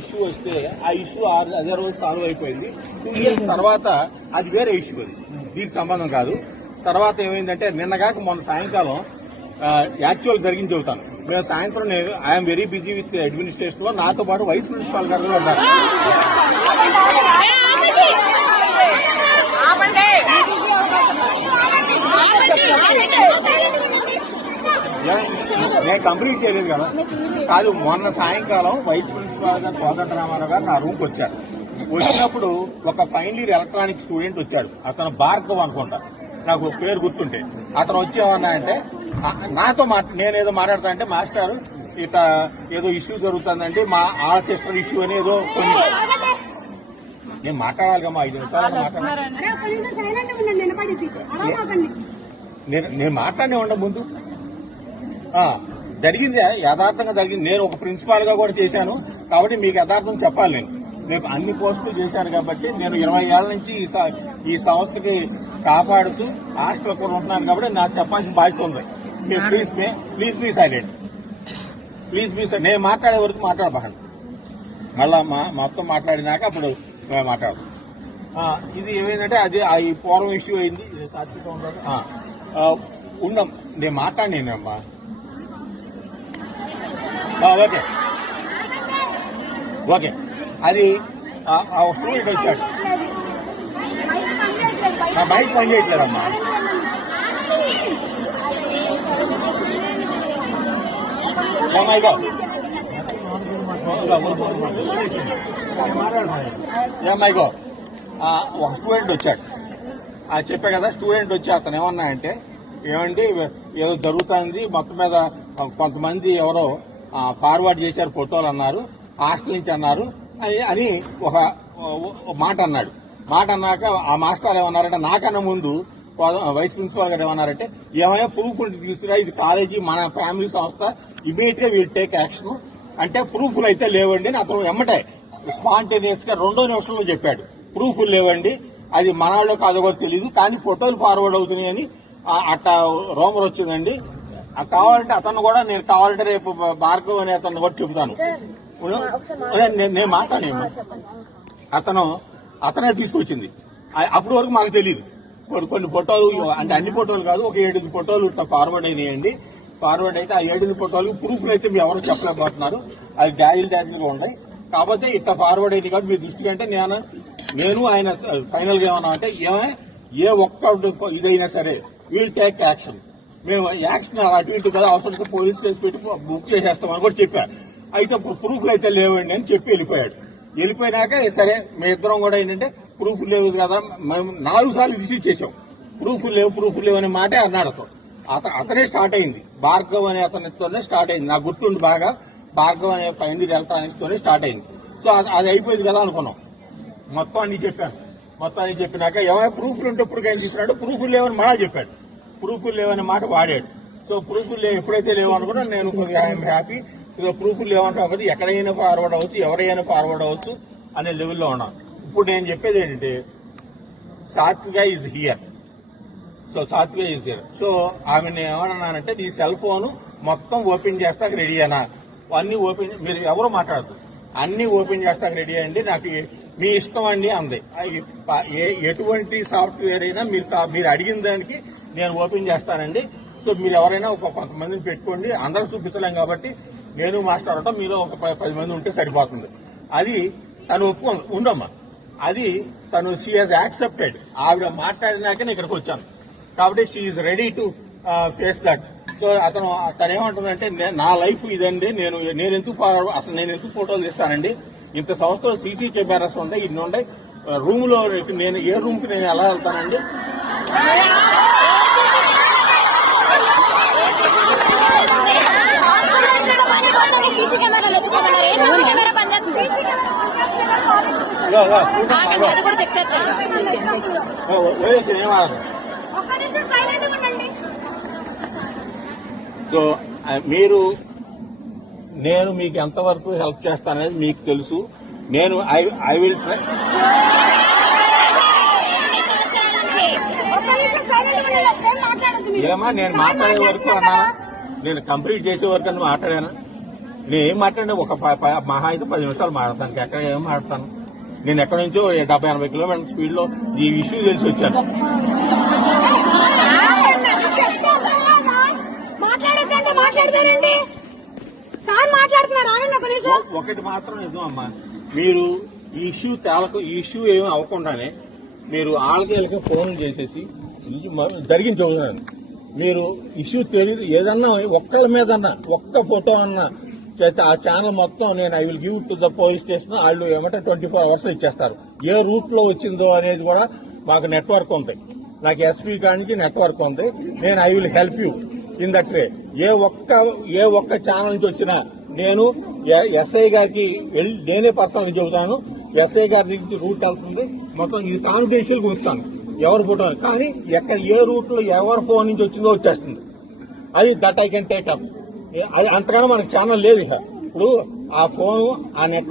Issue వస్తే ఆ issue అదే రోజు సాల్వ్ అయిపోయింది. 2 years తర్వాత అది వేరే ఇష్యూ, అది దీనికి సంబంధం కాదు. తర్వాత ఏమైందంటే నిన్నగాక మొన్న సాయంకాలం యాక్చువల్ జరిగింది చెబుతాను. మేము సాయంత్రం I'm very busy with administration లో నాతో పాటు వైస్ ప్రిన్సిపాల్ గారు ఉన్నారు. నేను కంప్లీట్ చేయలేదు కదా. కాదు, మొన్న సాయంకాలం వైస్ ప్రిన్సిపాల్ గారు కోదండ రామారావు గారు నా రూమ్కి వచ్చారు. వచ్చినప్పుడు ఒక ఫైనల్ ఇయర్ ఎలక్ట్రానిక్ స్టూడెంట్ వచ్చాడు. అతను భార్గవ్ అనుకుంటా, నాకు పేరు గుర్తుంటే. అతను వచ్చేమన్నా అంటే నాతో నేనేదో మాట్లాడతా అంటే, మాస్టర్ ఇట్లా ఏదో ఇష్యూ జరుగుతుందండి, మా ఆ సిస్టర్ ఇష్యూ అని ఏదో కొన్ని నేను మాట్లాడాలి కమ్మా, 5 నిమిషాలు మాట్లాడాలి. నేను మాట్లాడే ఉండ ముందు జరిగింది, యథార్థంగా జరిగింది. నేను ఒక ప్రిన్సిపాల్ గా కూడా చేశాను కాబట్టి మీకు యథార్థం చెప్పాలి. నేను అన్ని పోస్టులు చేశాను కాబట్టి నేను 20 ఏళ్ల నుంచి ఈ సంస్థకి కాపాడుతూ హాస్టల్ కూడా ఉంటున్నాను కాబట్టి నాకు చెప్పాల్సిన బాధ్యత ఉంది. Please be silent, please be silent. నేను మాట్లాడే వరకు మాట్లాడబాను, మళ్ళా మొత్తం మాట్లాడినాక అప్పుడు మేము మాట్లాడదాం. ఇది ఏమైందంటే అది ఈ పూర్వం ఇష్యూ అయింది. ఉండం, నేను మాట్లాడినానమ్మా. ఓకే ఓకే, అది స్టూడెంట్ వచ్చాడు, నా బైక్ పని చేయట్లేదమ్మా. ఏమైగో ఒక స్టూడెంట్ వచ్చాడు, చెప్పా కదా. స్టూడెంట్ వచ్చి అతను ఏమన్నా అంటే, ఏమండి ఏదో జరుగుతుంది మొత్తం మీద, కొంతమంది ఎవరో ఫార్వర్డ్ చేశారు ఫోటోలు అన్నారు, హాస్టల్ నుంచి అన్నారు అని ఒక మాట అన్నాడు. మాట అన్నాక ఆ మాస్టర్ ఏమన్నారంటే, నాకన్నా ముందు వైస్ ప్రిన్సిపాల్ గారు ఏమన్నారంటే, ఏమైనా ప్రూఫ్ ఉంటే తీసుకురా, ఇది కాలేజీ మన ఫ్యామిలీ సంస్థ, ఇమీడియట్ గా వీల్ టేక్ యాక్షన్ అంటే, ప్రూఫ్లు అయితే లేవండి అని అతను ఎమ్మటే స్పాంటేనియస్ గా 2వ నిమిషంలో చెప్పాడు. ప్రూఫ్లు లేవండి, అది మనవాళ్ళో కాదో కూడా తెలియదు, కానీ ఫోటోలు ఫార్వర్డ్ అవుతున్నాయని అట్టా రోమర్ వచ్చిందండి. కావాలంటే అతను కూడా, నేను కావాలంటే రేపు భార్గవ్ అని అతను కూడా చెబుతాను. నేను మాట్లాడాను. అతనే తీసుకొచ్చింది. అప్పటి వరకు మాకు తెలియదు. కొన్ని ఫోటోలు అంటే అన్ని ఫోటోలు కాదు, ఒక 7 ఫోటోలు ఫార్వర్డ్ అయినాయండి. ఫార్వర్డ్ అయితే ఆ 7 ఫోటోలు ప్రూఫ్లు అయితే మీరు ఎవరు చెప్పలేకపోతున్నారు, అది డాజిల్గా ఉన్నాయి. కాకపోతే ఇట్లా ఫార్వర్డ్ అయింది కాబట్టి మీ దృష్టికి అంటే నేను ఆయన ఫైనల్ గా ఏమన్నా అంటే, ఏ ఒక్క ఇదైనా సరే వీల్ టేక్ యాక్షన్, మేము యాక్షన్ అటు ఇటు కదా, అవసరం పోలీస్ కేసు పెట్టి బుక్ చేసేస్తామని కూడా చెప్పారు. అయితే ప్రూఫ్లు అయితే లేవండి అని చెప్పి వెళ్ళిపోయాడు. వెళ్ళిపోయినాక సరే మీ ఇద్దరం కూడా ఏంటంటే, ప్రూఫ్ లేవు కదా, మేము 4 సార్లు రిసీవ్ చేసాం, ప్రూఫ్ లేవు అనే మాటే అన్నాడు. అతనే స్టార్ట్ అయింది, భార్గవ్ అనే అతనితోనే స్టార్ట్ అయింది. నాకు గుర్తుండి బాగా, భార్గవ్ అనే ఫైనల్ ఇయర్ ఎలక్ట్రానిక్స్ తోనే స్టార్ట్ అయింది. సో అది అయిపోయింది కదా అనుకున్నాం. మొత్తం అన్ని చెప్పినాక ఏమైనా ప్రూఫ్లు ఉంటే ఇప్పుడు ఏం తీసుకున్నాడు, ప్రూఫ్లు లేవని మళ్ళా చెప్పాడు. ప్రూఫ్లు లేవనే మాట వాడాడు. సో ప్రూఫ్లు ఎప్పుడైతే లేవు అనుకున్నా నేను ఐఎమ్ హ్యాపీ. ప్రూఫ్లు లేవంటే ఒకటి ఎక్కడైనా ఫార్వర్డ్ అవ్వచ్చు, ఎవరైనా ఫార్వర్డ్ అవ్వచ్చు అనే లెవెల్లో ఉన్నాను. ఇప్పుడు నేను చెప్పేది ఏంటంటే, సాత్విక ఈజ్ హియర్. సో ఆమెను ఏమన్నానంటే, నీ సెల్ ఫోన్ మొత్తం ఓపెన్ చేస్తాక రెడీ అయినా, అన్ని ఓపెన్, మీరు ఎవరు మాట్లాడదు, అన్ని ఓపెన్ చేస్తాక రెడీ అయ్యండి, నాకు మీ ఇష్టం అండి అంది. ఎటువంటి సాఫ్ట్వేర్ అయినా మీరు అడిగిన దానికి నేను ఓపెన్ చేస్తానండి. సో మీరు ఎవరైనా కొంతమందిని పెట్టుకోండి, అందరూ చూపించలేం కాబట్టి నేను మాస్టర్ అవటం, మీరు ఒక 10 మంది ఉంటే సరిపోతుంది. అది తను ఉండమ్మా, అది తను షీ హాజ్ యాక్సెప్టెడ్. ఆవిడ మాట్లాడినాకే నేను ఇక్కడికి వచ్చాను కాబట్టి she is ready to face that. So తను ఏమంటుందంటే, నా లైఫ్ ఇదండి, నేను ఎందుకు ఫోటోలు తీస్తానండి, ఇంత సంవత్సరం సీసీ కెమెరాస్ ఉన్నాయి, ఇన్ని ఉన్నాయి రూమ్ లో, నేను ఏ రూమ్ కి నేను ఎలా వెళ్తానండి? సో నేను మీకు ఎంతవరకు హెల్ప్ చేస్తాననేది మీకు తెలుసు. నేను ఐ విల్ ట్రై. ఏమా నేను మాట్లాడే వరకు అన్నా, నేను కంప్లీట్ చేసే వరకు అని మాట్లాడాను. నేను ఏం మాట్లాడినా మహా అయితే 10 నిమిషాలు మాట్లాడతాను. ఎక్కడ ఏం మాట్లాడతాను? నేను ఎక్కడి నుంచో 70-80 కిలోమీటర్ స్పీడ్ లో ఈ ఇష్యూ తెలిసి వచ్చాను. మాట్లాడతారండి సార్ మాట్లాడుతున్నారు. ఆగండి ఒక నిమిషం. ఒకటి మాత్రం నిజం అమ్మా, మీరు ఈ ఇష్యూ ఏమి అవ్వకుండానే మీరు వాళ్ళకి ఫోన్ చేసేసి జరిగింది చెబుతున్నాను. మీరు ఇష్యూ తెలియదు ఏదన్నా ఒక్కళ్ళ మీదన్నా ఒక్క ఫోటో అన్నా చేస్తే ఆ ఛానల్ మొత్తం నేను I will give to the police station. వాళ్ళు ఏమంటే 24 hours ఇచ్చేస్తారు. ఏ రూట్ లో వచ్చిందో అనేది కూడా మాకు నెట్వర్క్ ఉంది. నాకు ఎస్పీ కానికి నెట్వర్క్ ఉంది. నేను I will help you in that way. ఏ ఒక్క ఛానల్ నుంచి వచ్చినా నేను ఎస్ఐ గారికి వెళ్ళి నేనే పర్సనల్ చెబుతాను. ఎస్ఐ గారి నుంచి రూట్ వెళ్తుంది మొత్తం. ఇది కాన్ఫిడెన్షియల్ ఉంచుతాను ఎవరు ఫోటో, కానీ ఎక్కడ ఏ రూట్ లో ఎవరి ఫోన్ నుంచి వచ్చిందో వచ్చేస్తుంది. అది that I can take up. అది అంతగానో మనకి ఛానల్ లేదు. ఇప్పుడు ఆ ఫోన్ ఆ నెట్